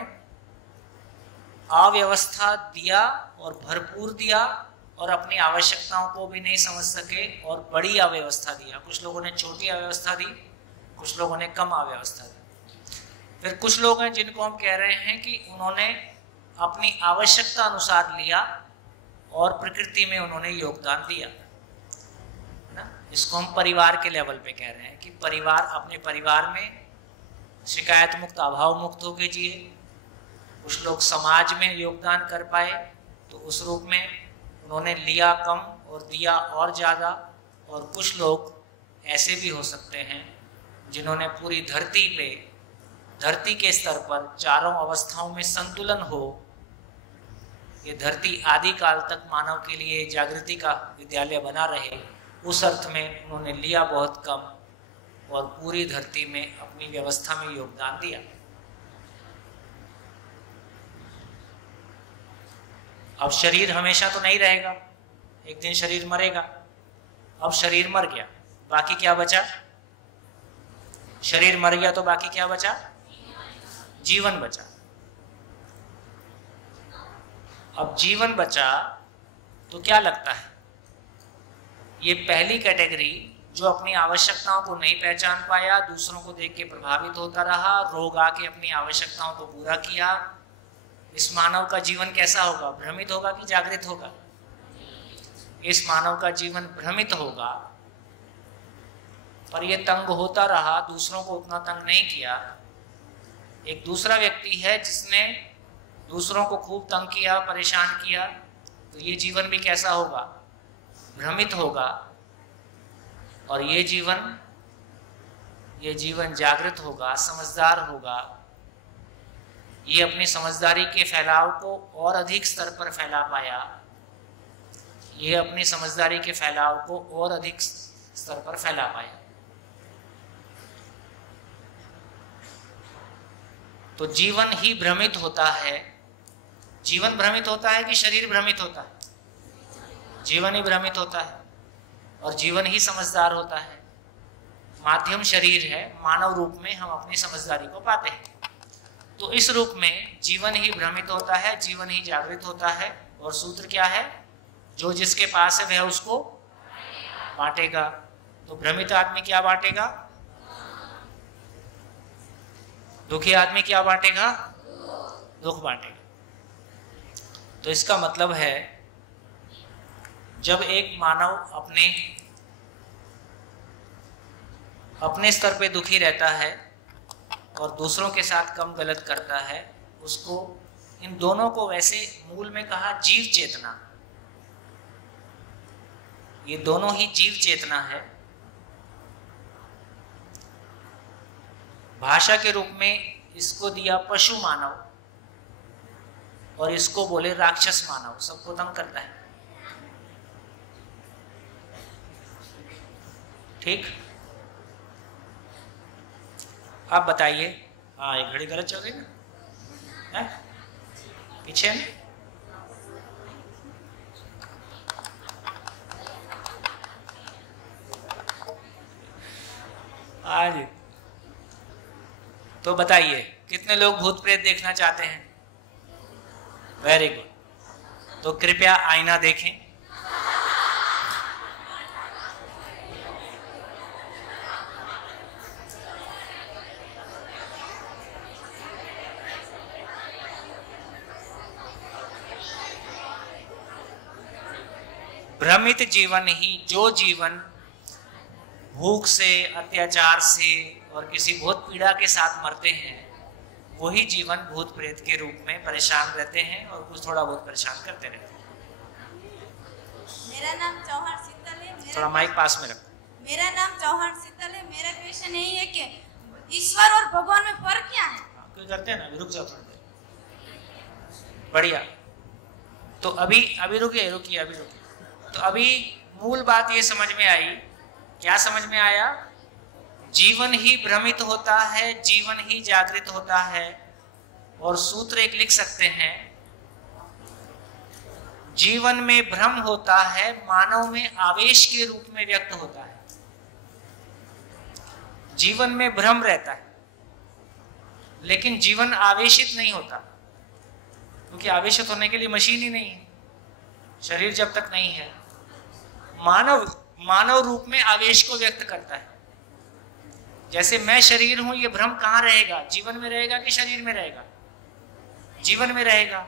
अव्यवस्था दिया और भरपूर दिया और अपनी आवश्यकताओं को भी नहीं समझ सके और बड़ी अव्यवस्था दिया। कुछ लोगों ने छोटी अव्यवस्था दी, कुछ लोगों ने कम अव्यवस्था दी। फिर कुछ लोग हैं जिनको हम कह रहे हैं कि उन्होंने अपनी आवश्यकता अनुसार लिया और प्रकृति में उन्होंने योगदान दिया ना। इसको हम परिवार के लेवल पे कह रहे हैं कि परिवार, अपने परिवार में शिकायत मुक्त, अभाव मुक्त होके जिए। कुछ लोग समाज में योगदान कर पाए तो उस रूप में उन्होंने लिया कम और दिया और ज़्यादा। और कुछ लोग ऐसे भी हो सकते हैं जिन्होंने पूरी धरती पे, धरती के स्तर पर चारों अवस्थाओं में संतुलन हो ये धरती आदि काल तक मानव के लिए जागृति का विद्यालय बना रहे, उस अर्थ में उन्होंने लिया बहुत कम और पूरी धरती में अपनी व्यवस्था में योगदान दिया। अब शरीर हमेशा तो नहीं रहेगा, एक दिन शरीर मरेगा। अब शरीर मर गया, बाकी क्या बचा? शरीर मर गया तो बाकी क्या बचा? जीवन बचा। अब जीवन बचा तो क्या लगता है, ये पहली कैटेगरी जो अपनी आवश्यकताओं को नहीं पहचान पाया, दूसरों को देख के प्रभावित होता रहा, रोग आके अपनी आवश्यकताओं को पूरा किया, इस मानव का जीवन कैसा होगा? भ्रमित होगा कि जागृत होगा? इस मानव का जीवन भ्रमित होगा। पर यह तंग होता रहा, दूसरों को उतना तंग नहीं किया। एक दूसरा व्यक्ति है जिसने दूसरों को खूब तंग किया, परेशान किया, तो ये जीवन भी कैसा होगा? भ्रमित होगा। और ये जीवन जागृत होगा, समझदार होगा। ये अपनी समझदारी के फैलाव को और अधिक स्तर पर फैला पाया, ये अपनी समझदारी के फैलाव को और अधिक स्तर पर फैला पाया। तो जीवन ही भ्रमित होता है। जीवन भ्रमित होता है कि शरीर भ्रमित होता है? जीवन ही भ्रमित होता है और जीवन ही समझदार होता है। माध्यम शरीर है, मानव रूप में हम अपनी समझदारी को पाते हैं। तो इस रूप में जीवन ही भ्रमित होता है, जीवन ही जागृत होता है। और सूत्र क्या है? जो जिसके पास है वह उसको बांटेगा। तो भ्रमित आदमी क्या बांटेगा? दुखी आदमी क्या बांटेगा? दुख बांटेगा। तो इसका मतलब है जब एक मानव अपने स्तर पे दुखी रहता है और दूसरों के साथ कम गलत करता है, उसको, इन दोनों को वैसे मूल में कहा जीव चेतना। ये दोनों ही जीव चेतना है। भाषा के रूप में इसको दिया पशु मानव और इसको बोले राक्षस मानव। सबको तंग करता है, ठीक? आप बताइए। हाँ, ये घड़ी गलत चल रही ना, है? पीछे में आज। तो बताइए कितने लोग भूत प्रेत देखना चाहते हैं? Very good. तो कृपया आईना देखें। भ्रमित जीवन ही, जो जीवन भूख से, अत्याचार से और किसी भूत पीड़ा के साथ मरते हैं, वही जीवन भूत प्रेत के रूप में परेशान रहते हैं और कुछ थोड़ा बहुत परेशान करते रहते हैं। मेरा नाम चौहान शीतल है। थोड़ा माइक पास में रखो। मेरा नाम चौहान शीतल है। मेरा क्वेश्चन यही है कि ईश्वर और भगवान में फर्क क्या है? क्यों करते हैं ना, रुक जाओ थोड़ी देर। बढ़िया। तो अभी रुकिए। तो अभी मूल बात ये समझ में आई। क्या समझ में आया? जीवन ही भ्रमित होता है, जीवन ही जागृत होता है। और सूत्र एक लिख सकते हैं, जीवन में भ्रम होता है, मानव में आवेश के रूप में व्यक्त होता है। जीवन में भ्रम रहता है लेकिन जीवन आवेशित नहीं होता, क्योंकि आवेशित होने के लिए मशीन ही नहीं है, शरीर जब तक नहीं है। मानव रूप में आवेश को व्यक्त करता है। जैसे मैं शरीर हूं, ये भ्रम कहां रहेगा? जीवन में रहेगा कि शरीर में रहेगा? जीवन में रहेगा।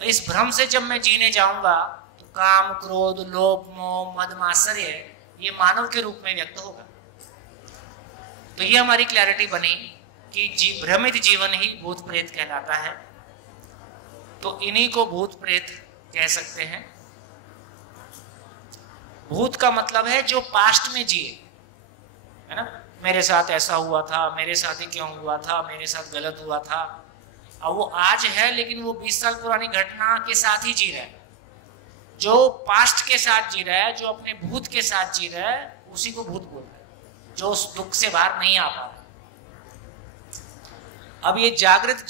तो इस भ्रम से जब मैं जीने जाऊंगा तो काम, क्रोध, लोभ, मोह, मद, मात्सर्य ये मानव के रूप में व्यक्त होगा। तो ये हमारी क्लैरिटी बनी कि भ्रमित जीवन ही भूत प्रेत कहलाता है। तो इन्हीं को भूत प्रेत कह सकते हैं। भूत का मतलब है जो पास्ट में जिए, है ना? मेरे साथ ऐसा हुआ था, मेरे साथ ही क्यों हुआ था, मेरे साथ गलत हुआ था। अब वो आज है लेकिन वो 20 साल पुरानी घटना के साथ ही जी रहा है। जो पास्ट के साथ जी रहा है, जो अपने भूत के साथ जी रहा है, उसी को भूत बोल रहा है, जो उस दुख से बाहर नहीं आ पा रहा। अब ये जागृत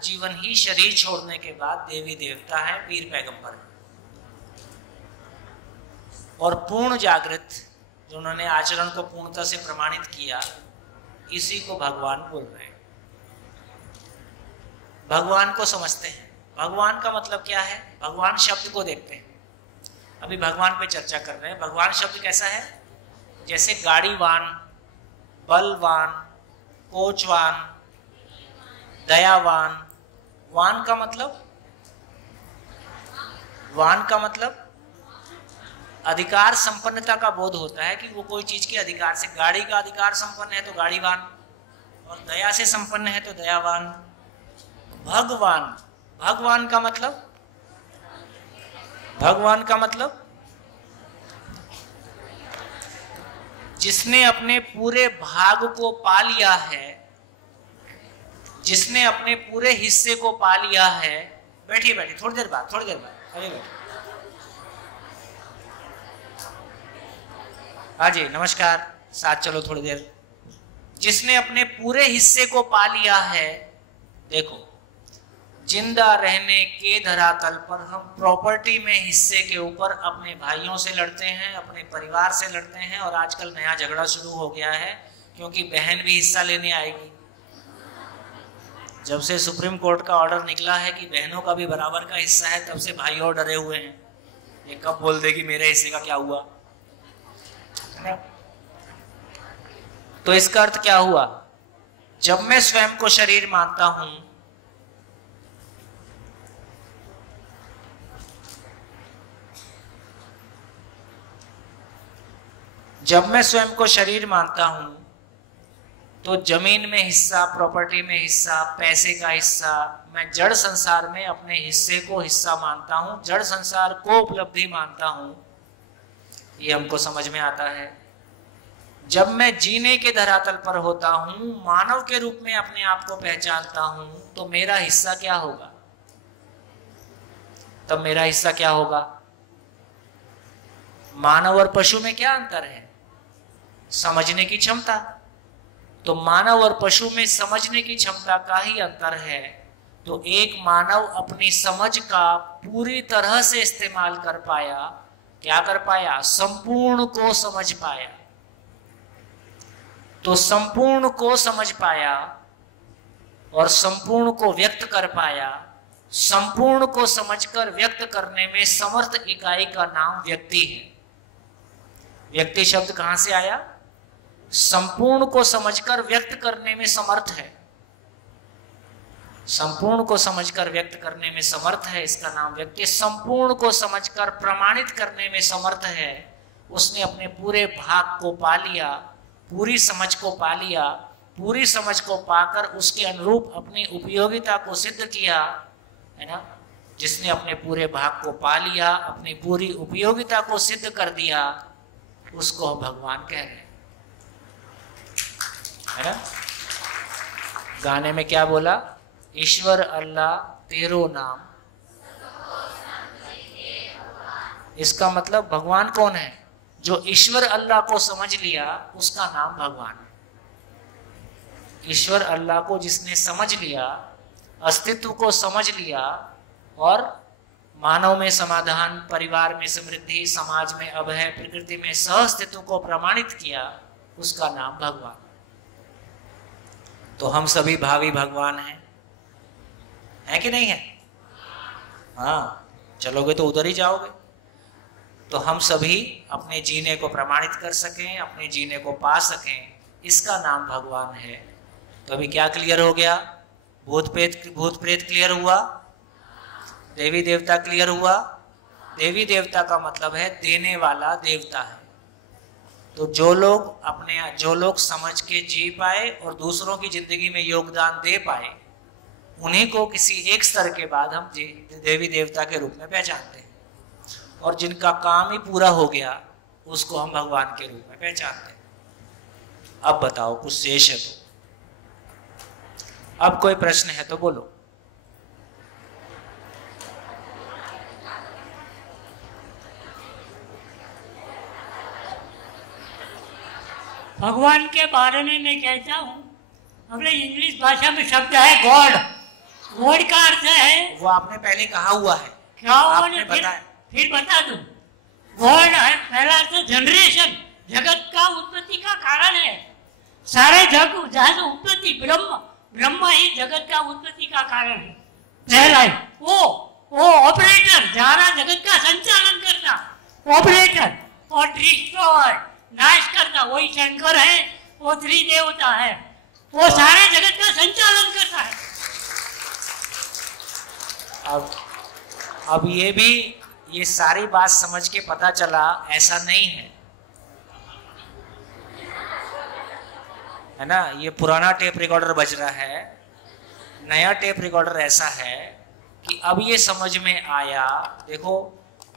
जीवन ही शरीर छोड़ने के बाद देवी देवता है, पीर पैगंबर है। और पूर्ण जागृत, जो उन्होंने आचरण को पूर्णता से प्रमाणित किया, इसी को भगवान बोल रहे हैं। भगवान को समझते हैं। भगवान का मतलब क्या है? भगवान शब्द को देखते हैं। अभी भगवान पे चर्चा कर रहे हैं। भगवान शब्द कैसा है? जैसे गाड़ीवान, बलवान, कोचवान, दयावान। वान का मतलब अधिकार संपन्नता का बोध होता है कि वो कोई चीज के अधिकार से, गाड़ी का अधिकार संपन्न है तो गाड़ीवान, और दया से संपन्न है तो दयावान। भगवान का मतलब जिसने अपने पूरे भाग को पा लिया है, जिसने अपने पूरे हिस्से को पा लिया है। बैठिए थोड़ी देर बाद अरे बैठिए। हाँ जी, नमस्कार, साथ चलो थोड़ी देर। जिसने अपने पूरे हिस्से को पा लिया है। देखो, जिंदा रहने के धरातल पर हम प्रॉपर्टी में हिस्से के ऊपर अपने भाइयों से लड़ते हैं, अपने परिवार से लड़ते हैं, और आजकल नया झगड़ा शुरू हो गया है क्योंकि बहन भी हिस्सा लेने आएगी। जब से सुप्रीम कोर्ट का ऑर्डर निकला है कि बहनों का भी बराबर का हिस्सा है, तब से भाई और डरे हुए हैं, ये कब बोल देगी मेरे हिस्से का क्या हुआ। तो इसका अर्थ क्या हुआ? जब मैं स्वयं को शरीर मानता हूं, तो जमीन में हिस्सा, प्रॉपर्टी में हिस्सा, पैसे का हिस्सा, मैं जड़ संसार में अपने हिस्से को हिस्सा मानता हूं, जड़ संसार को उपलब्धि मानता हूं। ये हमको समझ में आता है। जब मैं जीने के धरातल पर होता हूं, मानव के रूप में अपने आप को पहचानता हूं, तो मेरा हिस्सा क्या होगा? तब मेरा हिस्सा क्या होगा? मानव और पशु में क्या अंतर है? समझने की क्षमता। तो मानव और पशु में समझने की क्षमता का ही अंतर है। तो एक मानव अपनी समझ का पूरी तरह से इस्तेमाल कर पाया। क्या कर पाया? संपूर्ण को समझ पाया। तो संपूर्ण को समझ पाया और संपूर्ण को व्यक्त कर पाया। संपूर्ण को समझकर व्यक्त करने में समर्थ इकाई का नाम व्यक्ति है। व्यक्ति शब्द कहां से आया? संपूर्ण को समझकर व्यक्त करने में समर्थ है। संपूर्ण को समझकर व्यक्त करने में समर्थ है, इसका नाम व्यक्ति। संपूर्ण को समझकर प्रमाणित करने में समर्थ है। उसने अपने पूरे भाग को पा लिया, पूरी समझ को पा लिया, पूरी समझ को पाकर उसके अनुरूप अपनी उपयोगिता को सिद्ध किया, है ना। जिसने अपने पूरे भाग को पा लिया, अपनी पूरी उपयोगिता को सिद्ध कर दिया, उसको हम भगवान कह रहे हैं, है ना। गाने में क्या बोला? ईश्वर अल्लाह तेरो नाम। इसका मतलब भगवान कौन है? जो ईश्वर अल्लाह को समझ लिया, उसका नाम भगवान है। ईश्वर अल्लाह को जिसने समझ लिया, अस्तित्व को समझ लिया, और मानव में समाधान, परिवार में समृद्धि, समाज में अभय, प्रकृति में सह अस्तित्व को प्रमाणित किया, उसका नाम भगवान। तो हम सभी भावी भगवान हैं, है कि नहीं है? हाँ, चलोगे तो उधर ही जाओगे। तो हम सभी अपने जीने को प्रमाणित कर सकें, अपने जीने को पा सकें, इसका नाम भगवान है। तो अभी क्या क्लियर हो गया? भूत प्रेत क्लियर हुआ, देवी देवता क्लियर हुआ। देवी देवता का मतलब है देने वाला देवता है। तो जो लोग समझ के जी पाए और दूसरों की जिंदगी में योगदान दे पाए, उन्हीं को किसी एक स्तर के बाद हम देवी देवता के रूप में पहचानते हैं। और जिनका काम ही पूरा हो गया, उसको हम भगवान के रूप में पहचानते हैं। अब बताओ, कुछ शेष है तो? अब कोई प्रश्न है तो बोलो। भगवान के बारे में मैं कहता हूँ, अपने इंग्लिश भाषा में शब्द है गॉड। गॉड का अर्थ है, वो आपने पहले कहा हुआ है, क्या हुआ आपने ना, बताया। फिर बता दूं। गॉड है पहला अर्थ जनरेशन, जगत का उत्पत्ति का कारण है। सारे जग जहाँ उत्पत्ति ब्रह्म ही जगत का उत्पत्ति का कारण है। पहला है वो ऑपरेटर, जहाँ जगत का संचालन करता ऑपरेटर, और डिस्ट्रॉय नाश करता वही शंकर है, वो त्रिदेवता है, वो सारे जगत का संचालन करता है। अब ये सारी बात समझ के पता चला ऐसा नहीं है ना। ये पुराना टेप रिकॉर्डर बज रहा है, नया टेप रिकॉर्डर ऐसा है कि अब ये समझ में आया। देखो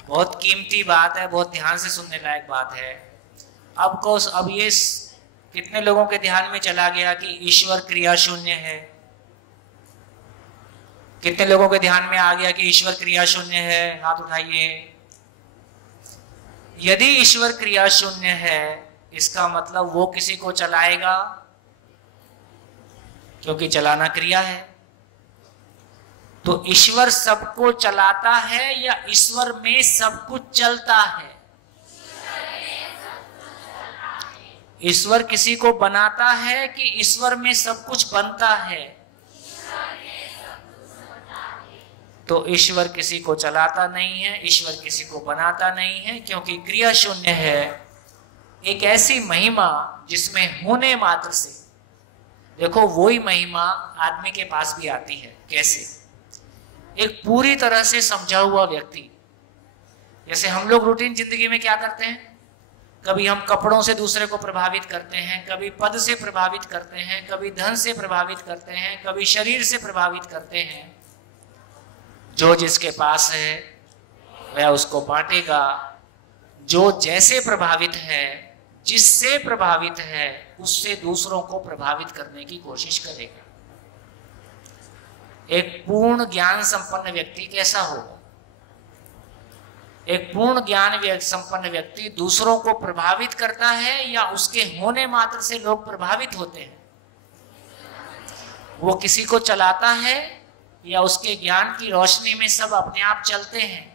बहुत कीमती बात है, बहुत ध्यान से सुनने लायक बात है। अब ये कितने लोगों के ध्यान में चला गया कि ईश्वर क्रिया शून्य है? कितने लोगों के ध्यान में आ गया कि ईश्वर क्रिया शून्य है? हाथ उठाइए। यदि ईश्वर क्रिया शून्य है, इसका मतलब वो किसी को चलाएगा, क्योंकि चलाना क्रिया है। तो ईश्वर सबको चलाता है या ईश्वर में सब कुछ चलता है? ईश्वर किसी को बनाता है कि ईश्वर में सब कुछ बनता है? तो ईश्वर किसी को चलाता नहीं है, ईश्वर किसी को बनाता नहीं है, क्योंकि क्रिया शून्य है। एक ऐसी महिमा जिसमें होने मात्र से, देखो वही महिमा आदमी के पास भी आती है। कैसे? एक पूरी तरह से समझा हुआ व्यक्ति, जैसे हम लोग रूटीन जिंदगी में क्या करते हैं, कभी हम कपड़ों से दूसरे को प्रभावित करते हैं, कभी पद से प्रभावित करते हैं, कभी धन से प्रभावित करते हैं, कभी शरीर से प्रभावित करते हैं। जो जिसके पास है वह उसको बांटेगा। जो जैसे प्रभावित है, जिससे प्रभावित है, उससे दूसरों को प्रभावित करने की कोशिश करेगा। एक पूर्ण ज्ञान संपन्न व्यक्ति कैसा होगा? एक पूर्ण ज्ञान संपन्न व्यक्ति दूसरों को प्रभावित करता है या उसके होने मात्र से लोग प्रभावित होते हैं? वो किसी को चलाता है या उसके ज्ञान की रोशनी में सब अपने आप चलते हैं?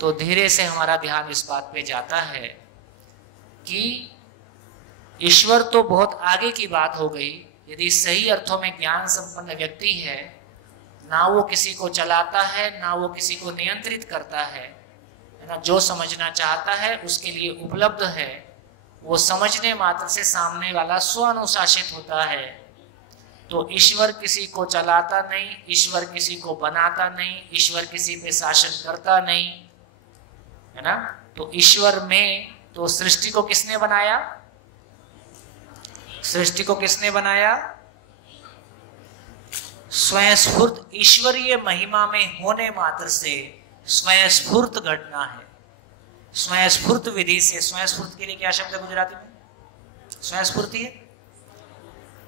तो धीरे से हमारा ध्यान इस बात पे जाता है कि ईश्वर तो बहुत आगे की बात हो गई। यदि सही अर्थों में ज्ञान संपन्न व्यक्ति है, ना वो किसी को चलाता है, ना वो किसी को नियंत्रित करता है ना, जो समझना चाहता है उसके लिए उपलब्ध है। वो समझने मात्र से सामने वाला स्व अनुशासित होता है। तो ईश्वर किसी को चलाता नहीं, ईश्वर किसी को बनाता नहीं, ईश्वर किसी पे शासन करता नहीं, है ना। तो ईश्वर में तो सृष्टि को किसने बनाया? सृष्टि को किसने बनाया? स्वयंस्फूर्त ईश्वरीय महिमा में होने मात्र से स्वयंस्फूर्त घटना है। स्वयंस्फूर्त विधि से, स्वयंस्फूर्त के लिए क्या शब्द है गुजराती में? स्वयंस्फूर्ति है,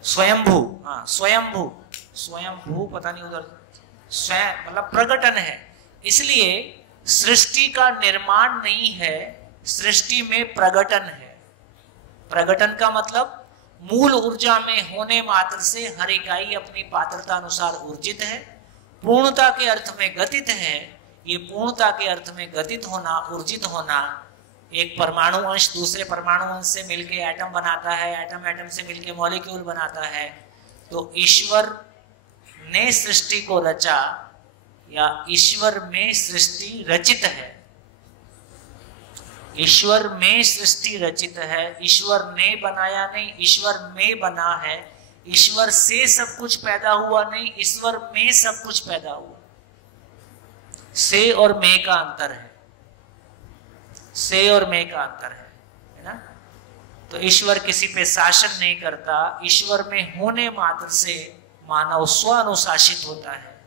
स्वयंभू। हाँ, स्वयंभू, स्वयंभू पता नहीं उधर, स्वयं मतलब प्रकटन है। इसलिए सृष्टि का निर्माण नहीं है, सृष्टि में प्रकटन है। प्रकटन का मतलब मूल ऊर्जा में होने मात्र से हर इकाई अपनी पात्रता अनुसार ऊर्जित है, पूर्णता के अर्थ में गतित है। ये पूर्णता के अर्थ में गतित होना, ऊर्जित होना, एक परमाणु अंश दूसरे परमाणु अंश से मिलके एटम बनाता है, एटम एटम से मिलके मॉलिक्यूल बनाता है। तो ईश्वर ने सृष्टि को रचा या ईश्वर में सृष्टि रचित है। ईश्वर में सृष्टि रचित है, ईश्वर ने बनाया नहीं, ईश्वर में बना है। ईश्वर से सब कुछ पैदा हुआ नहीं, ईश्वर में सब कुछ पैदा हुआ। से और में का अंतर है, से और में का अंतर है ना। तो ईश्वर किसी पे शासन नहीं करता, ईश्वर में होने मात्र से मानव स्व अनुशासित होता है।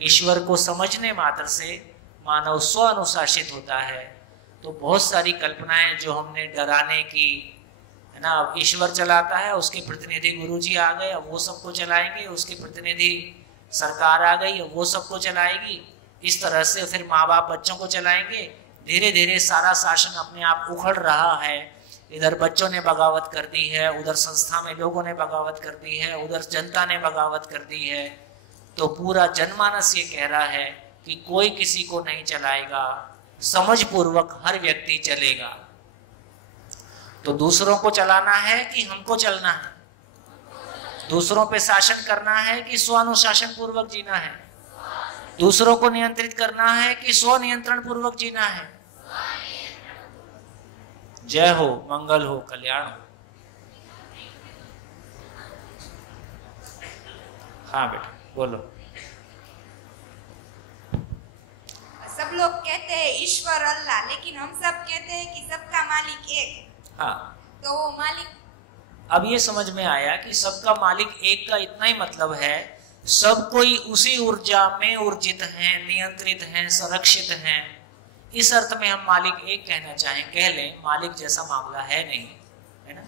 ईश्वर को समझने मात्र से मानव स्व अनुशासित होता है। तो बहुत सारी कल्पनाएं जो हमने डराने की, है ना। अब ईश्वर चलाता है, उसके प्रतिनिधि गुरुजी आ गए, अब वो सबको चलाएंगे, उसके प्रतिनिधि सरकार आ गई, अब वो सबको चलाएगी। इस तरह से फिर माँ बाप बच्चों को चलाएंगे। धीरे धीरे सारा शासन अपने आप उखड़ रहा है। इधर बच्चों ने बगावत कर दी है, उधर संस्था में लोगों ने बगावत कर दी है, उधर जनता ने बगावत कर दी है। तो पूरा जनमानस ये कह रहा है कि कोई किसी को नहीं चलाएगा, समझ पूर्वक हर व्यक्ति चलेगा। तो दूसरों को चलाना है कि हमको चलना है? दूसरों पे शासन करना है कि स्वानुशासन पूर्वक जीना है? दूसरों को नियंत्रित करना है कि स्व नियंत्रण पूर्वक जीना है? जय हो, मंगल हो, कल्याण हो। हाँ बेटा बोलो। सब लोग कहते हैं ईश्वर अल्लाह, लेकिन हम सब कहते हैं कि सबका मालिक एक। हाँ, तो वो मालिक, अब ये समझ में आया कि सबका मालिक एक का इतना ही मतलब है सब कोई उसी ऊर्जा में ऊर्जित हैं, नियंत्रित हैं, संरक्षित हैं। इस अर्थ में हम मालिक एक कहना चाहें, कह लें, मालिक जैसा मामला है नहीं, है ना।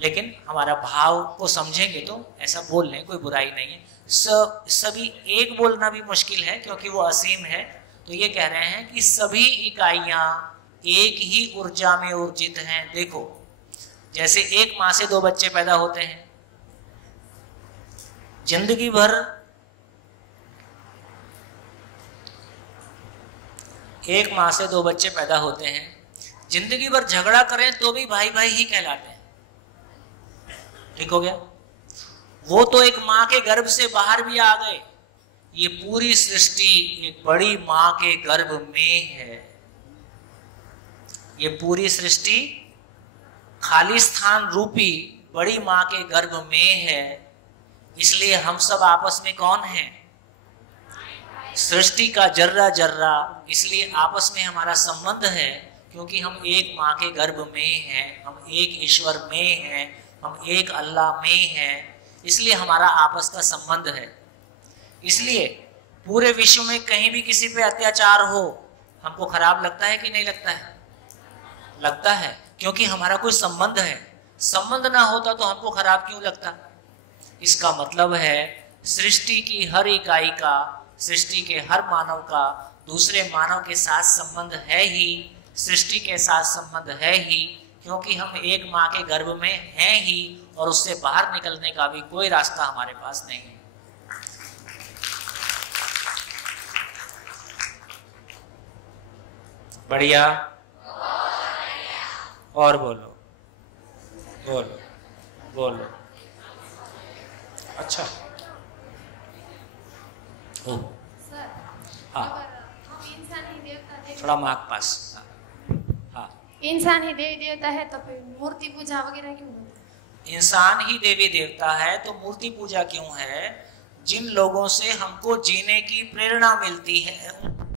लेकिन हमारा भाव को समझेंगे तो ऐसा बोल लें, कोई बुराई नहीं है। सभी एक बोलना भी मुश्किल है क्योंकि वो असीम है। तो ये कह रहे हैं कि सभी इकाइयां एक ही ऊर्जा में ऊर्जित हैं। देखो, जैसे एक माँ से 2 बच्चे पैदा होते हैं, जिंदगी भर एक माँ से 2 बच्चे पैदा होते हैं, जिंदगी भर झगड़ा करें तो भी भाई भाई ही कहलाते हैं। ठीक हो गया। वो तो एक माँ के गर्भ से बाहर भी आ गए। ये पूरी सृष्टि एक बड़ी माँ के गर्भ में है। ये पूरी सृष्टि खाली स्थान रूपी बड़ी माँ के गर्भ में है। इसलिए हम सब आपस में कौन हैं? सृष्टि का जर्रा जर्रा। इसलिए आपस में हमारा संबंध है क्योंकि हम एक माँ के गर्भ में हैं, हम एक ईश्वर में हैं, हम एक अल्लाह में हैं। इसलिए हमारा आपस का संबंध है। इसलिए पूरे विश्व में कहीं भी किसी पे अत्याचार हो, हमको खराब लगता है कि नहीं लगता है? लगता है, क्योंकि हमारा कोई संबंध है। संबंध ना होता तो हमको खराब क्यों लगता? इसका मतलब है सृष्टि की हर इकाई का, सृष्टि के हर मानव का दूसरे मानव के साथ संबंध है ही, सृष्टि के साथ संबंध है ही, क्योंकि हम एक माँ के गर्भ में हैं ही और उससे बाहर निकलने का भी कोई रास्ता हमारे पास नहीं है। बढ़िया, और बोलो बोलो बोलो। अच्छा हो, हाँ, थोड़ा मार्क पास। हाँ, इंसान ही देवी देवता है तो फिर मूर्ति पूजा वगैरह क्यों होती है? इंसान ही देवी देवता है तो मूर्ति पूजा क्यों है? जिन लोगों से हमको जीने की प्रेरणा मिलती है